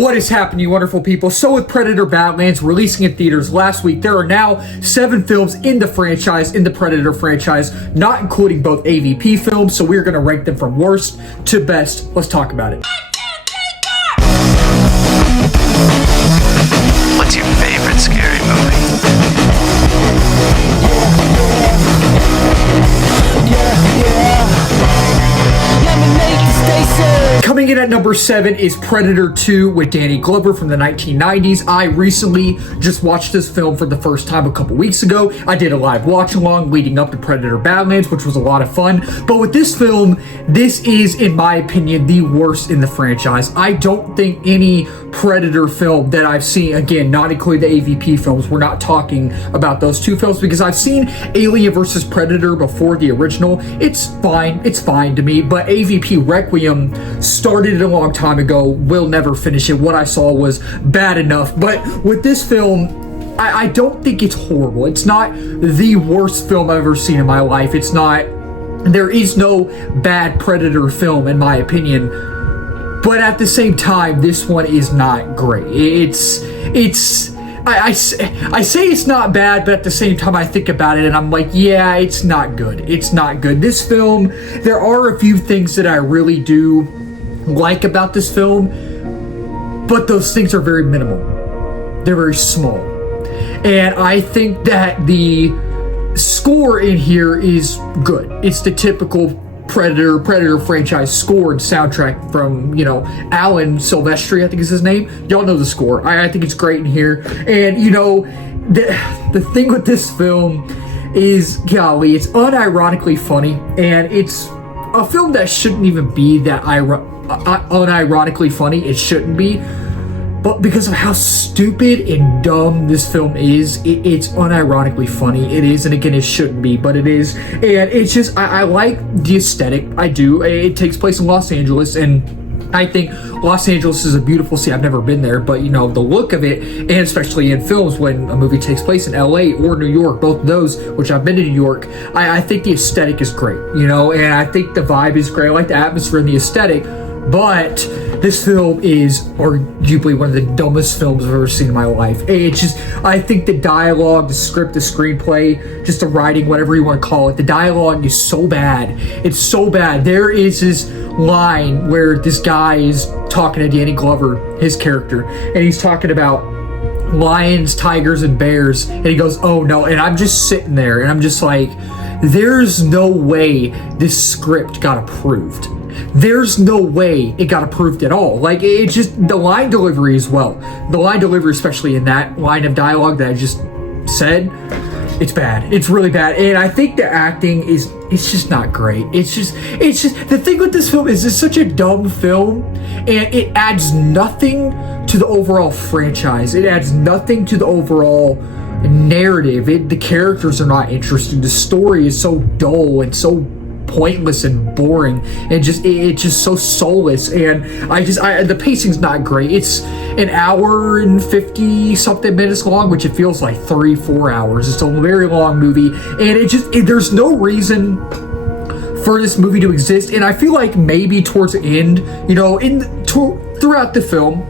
What is happening, you wonderful people? So with Predator Badlands releasing in theaters last week, there are now 7 films in the franchise, in the Predator franchise, not including both AVP films, so we're going to rank them from worst to best. Let's talk about it. What's your favorite scary movie? Coming in at number 7 is Predator 2 with Danny Glover from the 1990s. I recently just watched this film for the first time a couple weeks ago. I did a live watch along leading up to Predator Badlands, which was a lot of fun. But with this film, this is, in my opinion, the worst in the franchise. I don't think any Predator film that I've seen, again, not including the AVP films, we're not talking about those 2 films because I've seen Alien vs. Predator before the original. It's fine to me, but AVP Requiem started it a long time ago, will never finish it. What I saw was bad enough, but with this film, I don't think it's horrible. It's not the worst film I've ever seen in my life. It's not, there is no bad Predator film in my opinion, but at the same time, this one is not great. I say it's not bad, but at the same time I think about it and I'm like, yeah, it's not good. It's not good. This film, there are a few things that I really do like about this film, but those things are very minimal. They're very small. And I think that the score in here is good. It's the typical Predator franchise score and soundtrack from, you know, Alan Silvestri, I think is his name. Y'all know the score. I think it's great in here. And, you know, the thing with this film is, golly, it's unironically funny, and it's a film that shouldn't even be that unironically funny. It shouldn't be. But because of how stupid and dumb this film is, it's unironically funny. It is, and again, it shouldn't be, but it is. And it's just, I like the aesthetic. I do. It takes place in Los Angeles, and I think Los Angeles is a beautiful city. I've never been there, but, you know, the look of it, and especially in films when a movie takes place in LA or New York, both of those, which I've been to New York, I think the aesthetic is great, you know, and I think the vibe is great. I like the atmosphere and the aesthetic, but this film is arguably one of the dumbest films I've ever seen in my life. It's just, I think the dialogue, the script, the screenplay, just the writing, whatever you want to call it, the dialogue is so bad. It's so bad. There is this line where this guy is talking to Danny Glover, his character, and he's talking about lions, tigers, and bears, and he goes, "Oh no," and I'm just sitting there, and I'm just like, there's no way this script got approved. There's no way it got approved at all. Like, it's just the line delivery as well. The line delivery, especially in that line of dialogue that I just said, it's bad. It's really bad. And I think the acting is, it's just not great. It's just, the thing with this film is it's such a dumb film, and it adds nothing to the overall franchise. It adds nothing to the overall narrative. The characters are not interesting. The story is so dull and so pointless and boring, and it's just so soulless, and the pacing's not great. It's an hour and 50 something minutes long, which it feels like 3-4 hours. It's a very long movie, and there's no reason for this movie to exist. And I feel like maybe towards the end, you know, throughout the film,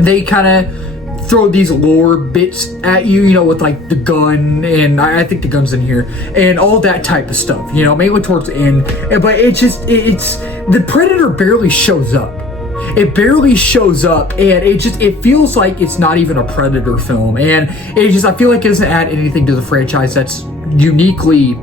they kind of throw these lore bits at you, you know, with like the gun, and I think the gun's in here, and all that type of stuff, you know, mainly towards the end. But it's the Predator barely shows up. It barely shows up, and it feels like it's not even a Predator film, and I feel like it doesn't add anything to the franchise that's uniquely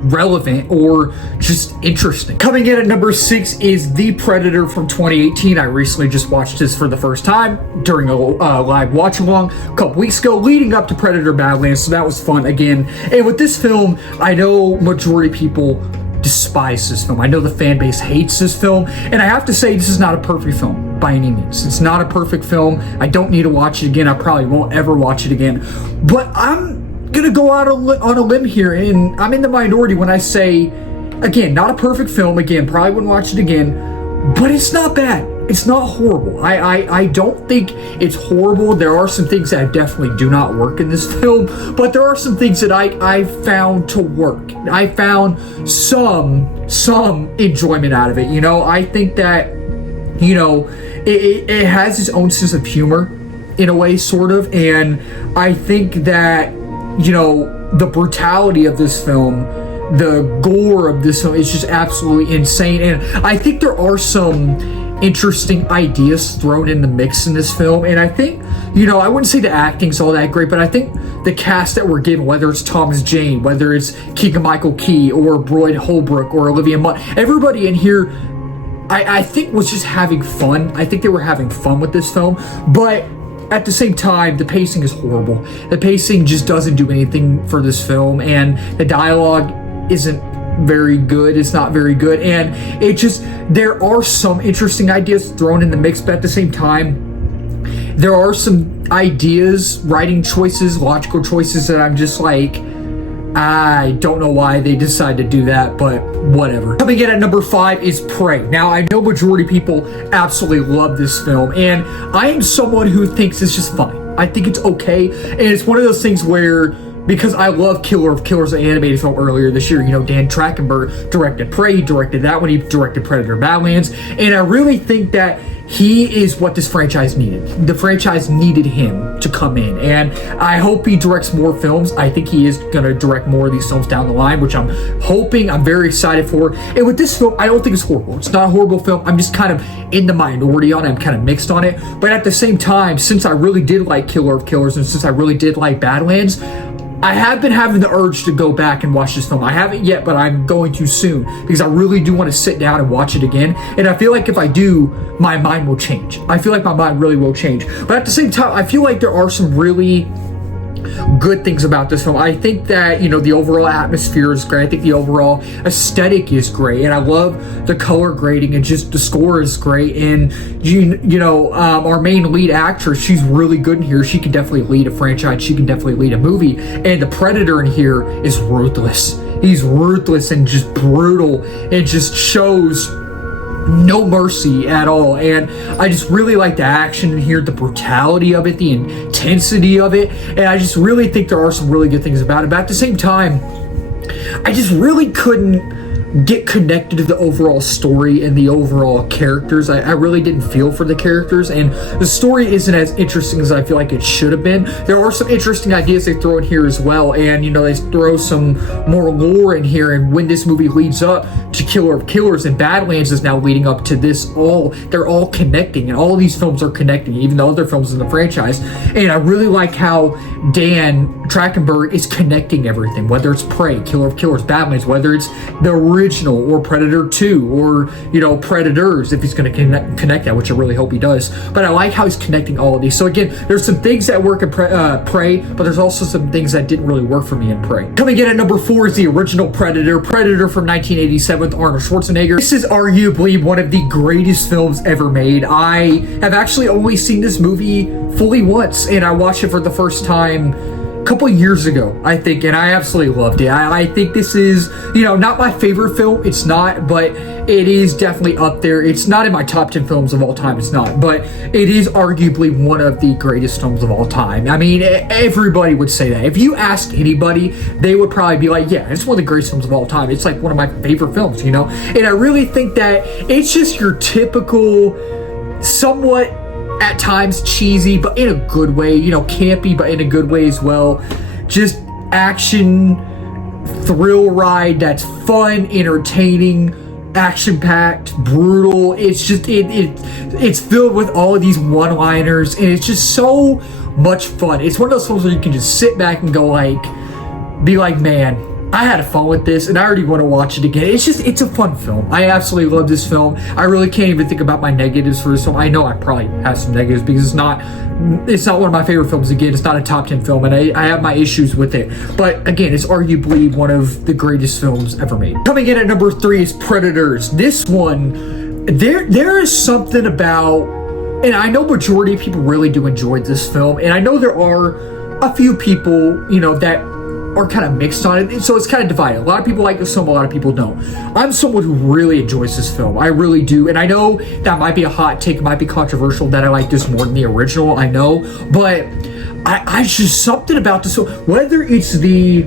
relevant or just interesting. Coming in at number 6 is The Predator from 2018. I recently just watched this for the first time during a live watch along a couple weeks ago leading up to Predator Badlands, so that was fun again. And with this film, I know majority of people despise this film. I know the fan base hates this film, and I have to say, this is not a perfect film by any means. It's not a perfect film. I don't need to watch it again. I probably won't ever watch it again, but I'm gonna go out on a limb here, and I'm in the minority when I say, again, not a perfect film. Again, probably wouldn't watch it again, but it's not bad. It's not horrible. I don't think it's horrible. There are some things that definitely do not work in this film, but there are some things that I found to work. I found some enjoyment out of it. You know, I think that, you know, it has its own sense of humor in a way, sort of, and I think that, you know, the brutality of this film, the gore of this film is just absolutely insane, and I think there are some interesting ideas thrown in the mix in this film, and I think, you know, I wouldn't say the acting's all that great, but I think the cast that we're given, whether it's Thomas Jane, whether it's Keegan-Michael Key, or Boyd Holbrook, or Olivia Munn, everybody in here, I think was just having fun. I think they were having fun with this film, but at the same time, the pacing is horrible. The pacing just doesn't do anything for this film, and the dialogue isn't very good. It's not very good, and it just, there are some interesting ideas thrown in the mix, but at the same time, there are some ideas, writing choices, logical choices that I'm just like, I don't know why they decided to do that, but whatever. Coming in at number 5 is Prey. Now, I know majority of people absolutely love this film, and I am someone who thinks it's just fine. I think it's okay, and it's one of those things where, because I love Killer of Killers, an animated film earlier this year, you know, Dan Trachtenberg directed Prey, he directed that one, he directed Predator Badlands, and I really think that he is what this franchise needed. The franchise needed him to come in, and I hope he directs more films. I think he is going to direct more of these films down the line, which I'm hoping. I'm very excited for. And with this film, I don't think it's horrible. It's not a horrible film. I'm just kind of in the minority on it. I'm kind of mixed on it. But at the same time, since I really did like Killer of Killers, and since I really did like Badlands, I have been having the urge to go back and watch this film. I haven't yet, but I'm going to soon, because I really do want to sit down and watch it again. And I feel like if I do, my mind will change. I feel like my mind really will change. But at the same time, I feel like there are some really good things about this film. I think that, you know, the overall atmosphere is great. I think the overall aesthetic is great, and I love the color grading, and just the score is great. And you know, our main lead actress, she's really good in here. She can definitely lead a franchise. She can definitely lead a movie. And the Predator in here is ruthless. He's ruthless and just brutal, and just shows no mercy at all. And I just really like the action in here, the brutality of it, the intensity of it, and I just really think there are some really good things about it. But at the same time, I just really couldn't get connected to the overall story and the overall characters. I really didn't feel for the characters, and the story isn't as interesting as I feel like it should have been. There are some interesting ideas they throw in here as well, and, you know, they throw some more lore in here, and when this movie leads up to Killer of Killers, and Badlands is now leading up to this, they're all connecting, and all of these films are connecting, even the other films in the franchise. And I really like how Dan Trachtenberg is connecting everything, whether it's Prey, Killer of Killers, Badlands, whether it's the original, or Predator 2, or, you know, Predators, if he's going to connect that, which I really hope he does. But I like how he's connecting all of these. So again, there's some things that work in Prey, but there's also some things that didn't really work for me in Prey. Coming in at number 4 is the original Predator from 1987 with Arnold Schwarzenegger. This is arguably one of the greatest films ever made. I have actually only seen this movie fully once, and I watched it for the first time couple years ago, I think, and I absolutely loved it. I think this is, you know, not my favorite film. It's not, but it is definitely up there. It's not in my top 10 films of all time. It's not, but it is arguably one of the greatest films of all time. I mean, everybody would say that. If you asked anybody, they would probably be like, yeah, it's one of the greatest films of all time. It's like one of my favorite films, you know? And I really think that it's just your typical, somewhat at times cheesy, but in a good way, you know, campy, but in a good way as well. Just action thrill ride that's fun, entertaining, action-packed, brutal. It's just it's filled with all of these one-liners, and it's just so much fun. It's one of those films where you can just sit back and go like, be like, man, I had fun with this, and I already want to watch it again. It's a fun film. I absolutely love this film. I really can't even think about my negatives for this film. I know I probably have some negatives because it's not one of my favorite films. Again, it's not a top 10 film, and I have my issues with it. But again, it's arguably one of the greatest films ever made. Coming in at number 3 is Predators. This one, there is something about, and I know majority of people really do enjoy this film, and I know there are a few people, you know, that are kind of mixed on it, so it's kind of divided. A lot of people like this film, a lot of people don't. I'm someone who really enjoys this film. I really do, and I know that might be a hot take, it might be controversial that I like this more than the original, I know, but I just, something about this film, whether it's the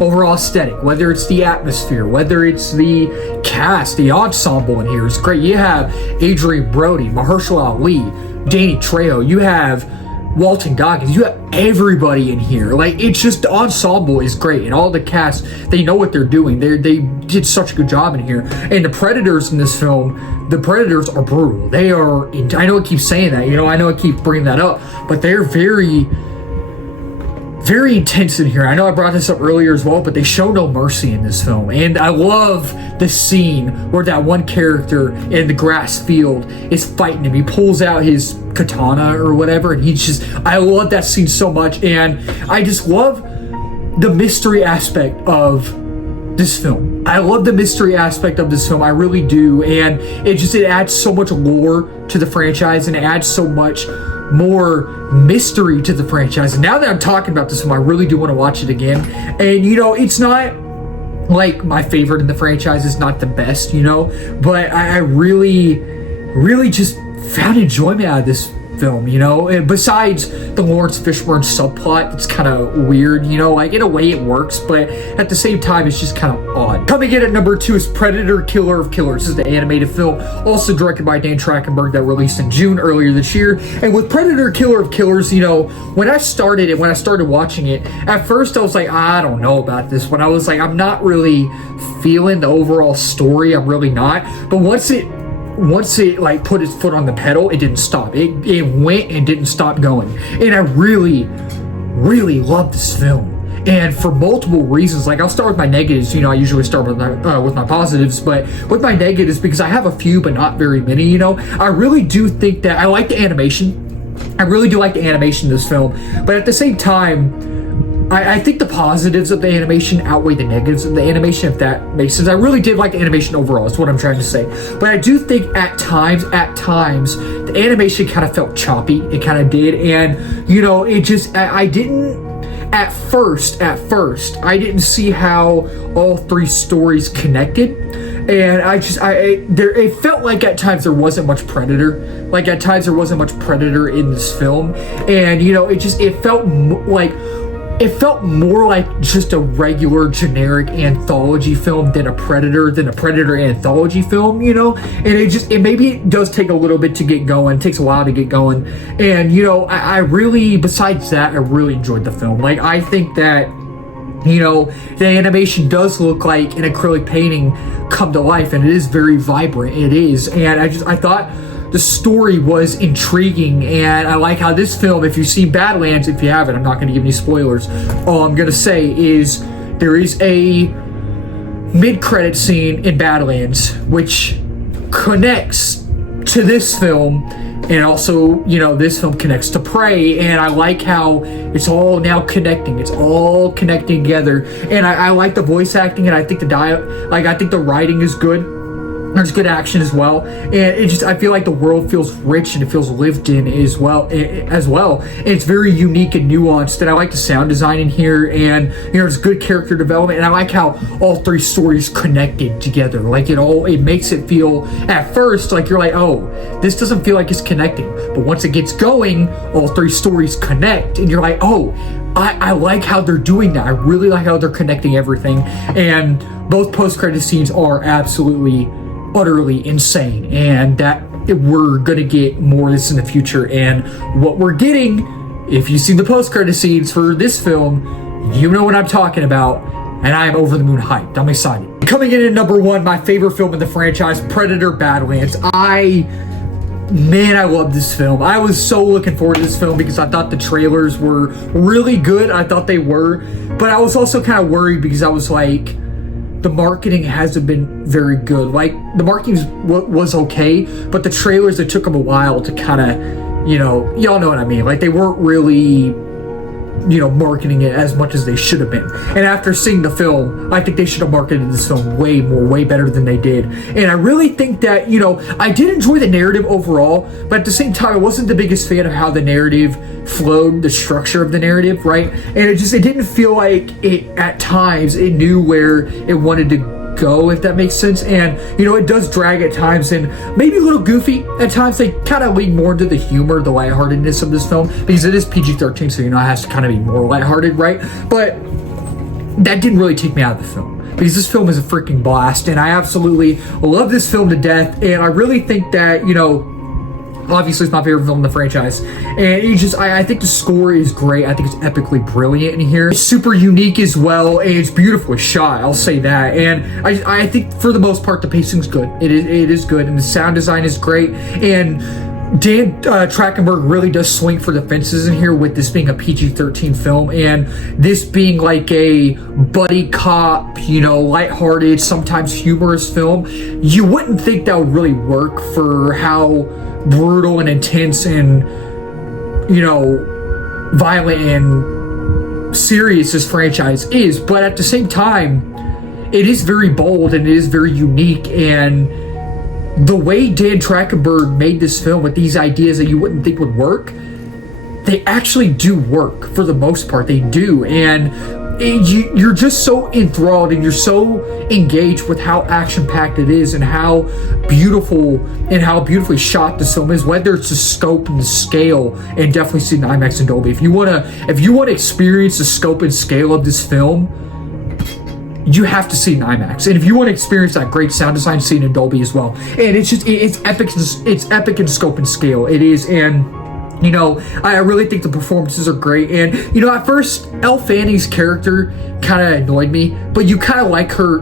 overall aesthetic, whether it's the atmosphere, whether it's the cast, the ensemble in here is great. You have Adrian Brody, Mahershala Ali, Danny Trejo, you have Walton Goggins, you have everybody in here. Like, it's just, the ensemble is great, and all the cast, they know what they're doing. They did such a good job in here. And the Predators in this film, the Predators are brutal. They are, I know I keep saying that, I know I keep bringing that up, but they're very intense in here. I know I brought this up earlier as well, but they show no mercy in this film. And I love the scene where that one character in the grass field is fighting him. He pulls out his katana or whatever, and I love that scene so much. And I just love the mystery aspect of this film. I love the mystery aspect of this film. I really do. And it adds so much lore to the franchise, and it adds so much more mystery to the franchise. And now that I'm talking about this film, I really do want to watch it again. And it's not like my favorite in the franchise, is not the best, but I really just found enjoyment out of this film, and besides the Lawrence Fishburne subplot, it's kind of weird, like in a way it works, but at the same time it's just kind of odd. Coming in at number 2 is Predator Killer of Killers. This is the animated film, also directed by Dan Trachtenberg, that released in June earlier this year. And with Predator Killer of Killers, when I started watching it, at first I was like, I don't know about this one. I was like, I'm not really feeling the overall story. I'm really not. But once it like put its foot on the pedal, it didn't stop. It went and didn't stop going. And I really love this film. And for multiple reasons. Like, I'll start with my negatives. I usually start with my positives, but with my negatives, because I have a few but not very many, I really do think that I like the animation. I really do like the animation in this film. But at the same time, I think the positives of the animation outweigh the negatives of the animation, if that makes sense. I really did like the animation overall, is what I'm trying to say. But I do think at times, the animation kind of felt choppy. It kind of did. And, I didn't, at first, I didn't see how all 3 stories connected. And it felt like at times there wasn't much Predator. Like, at times there wasn't much Predator in this film. And, it felt more like just a regular generic anthology film than a Predator anthology film, and it maybe it does take a little bit to get going. It takes a while to get going. And, I really, besides that, I really enjoyed the film. Like, I think that, the animation does look like an acrylic painting come to life, and it is very vibrant. It is. And I thought the story was intriguing, and I like how this film, if you've seen Badlands, if you haven't, I'm not going to give any spoilers. All I'm going to say is there is a mid-credit scene in Badlands which connects to this film, and also, this film connects to Prey, and I like how it's all now connecting. It's all connecting together, and I like the voice acting, and I think I think the writing is good. There's good action as well, and I feel like the world feels rich and it feels lived in as well. And it's very unique and nuanced, and I like the sound design in here, and there's good character development, and I like how all 3 stories connected together. Like, it makes it feel at first like you're like, oh, this doesn't feel like it's connecting, but once it gets going, all 3 stories connect, and you're like, oh, I like how they're doing that. I really like how they're connecting everything, and both post-credit scenes are absolutely utterly insane, and that we're gonna get more of this in the future. And what we're getting, if you see the post-credit scenes for this film, you know what I'm talking about, and I am over the moon hyped. I'm excited. Coming in at number 1, my favorite film in the franchise, Predator Badlands. I love this film. I was so looking forward to this film because I thought the trailers were really good. I thought they were, but I was also kind of worried because I was like, the marketing hasn't been very good. Like, the marketing was okay, but the trailers, it took them a while to kind of, y'all know what I mean. Like, they weren't really, marketing it as much as they should have been. And after seeing the film, I think they should have marketed this film way better than they did. And I really think that, I did enjoy the narrative overall, but at the same time, I wasn't the biggest fan of how the narrative flowed, the structure of the narrative, right? And it didn't feel like at times it knew where it wanted to go, if that makes sense. And it does drag at times, and maybe a little goofy at times. They kind of lean more into the humor, the lightheartedness of this film, because it is PG-13, so it has to kind of be more lighthearted, right? But that didn't really take me out of the film, because this film is a freaking blast, and I absolutely love this film to death. And I really think that, you know, obviously it's my favorite film in the franchise, and I think the score is great. I think it's epically brilliant in here. It's super unique as well, and it's beautifully shot, I'll say that. And I think for the most part the pacing's good. It is good, and the sound design is great. And Dan Trachtenberg really does swing for the fences in here, with this being a PG-13 film and this being like a buddy cop, you know, lighthearted, sometimes humorous film. You wouldn't think that would really work for how brutal and intense and, you know, violent and serious this franchise is, but at the same time it is very bold and it is very unique. And the way Dan Trachtenberg made this film with these ideas that you wouldn't think would work, they actually do work for the most part. They do. And you're just so enthralled and you're so engaged with how action-packed it is and how beautiful and how beautifully shot this film is, whether it's the scope and the scale. And definitely see the IMAX and Dolby. If you want to experience the scope and scale of this film, you have to see it in IMAX. And if you want to experience that great sound design, see it in Dolby as well. And it's epic. It's epic in scope and scale. It is. And you know, I really think the performances are great. And, you know, at first, Elle Fanning's character kind of annoyed me, but you kind of like her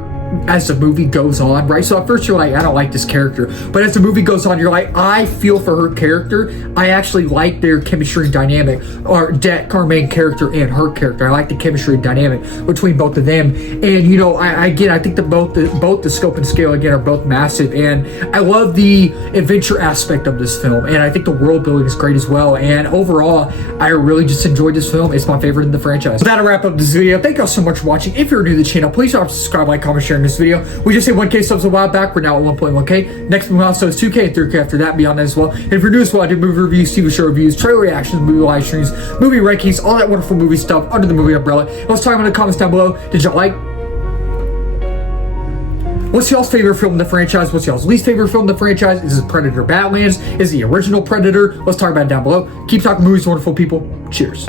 as the movie goes on, right? So at first you're like, I don't like this character. But as the movie goes on, you're like, I feel for her character. I actually like their chemistry and dynamic, or our main character and her character. I like the chemistry and dynamic between both of them. And, you know, I think that both the scope and scale, again, are both massive. And I love the adventure aspect of this film. And I think the world building is great as well. And overall, I really just enjoyed this film. It's my favorite in the franchise. So that'll wrap up this video. Thank y'all so much for watching. If you're new to the channel, please don't subscribe, like, comment, share in this video. We just hit 1K subs a while back. We're now at 1.1K. Next milestone is 2K and 3K after that, beyond that as well. And if you're new as well, I do movie reviews, TV show reviews, trailer reactions, movie live streams, movie rankings, all that wonderful movie stuff under the movie umbrella. Let's talk about in the comments down below. Did y'all like? What's y'all's favorite film in the franchise? What's y'all's least favorite film in the franchise? Is it Predator Badlands? Is it the original Predator? Let's talk about it down below. Keep talking movies, wonderful people. Cheers.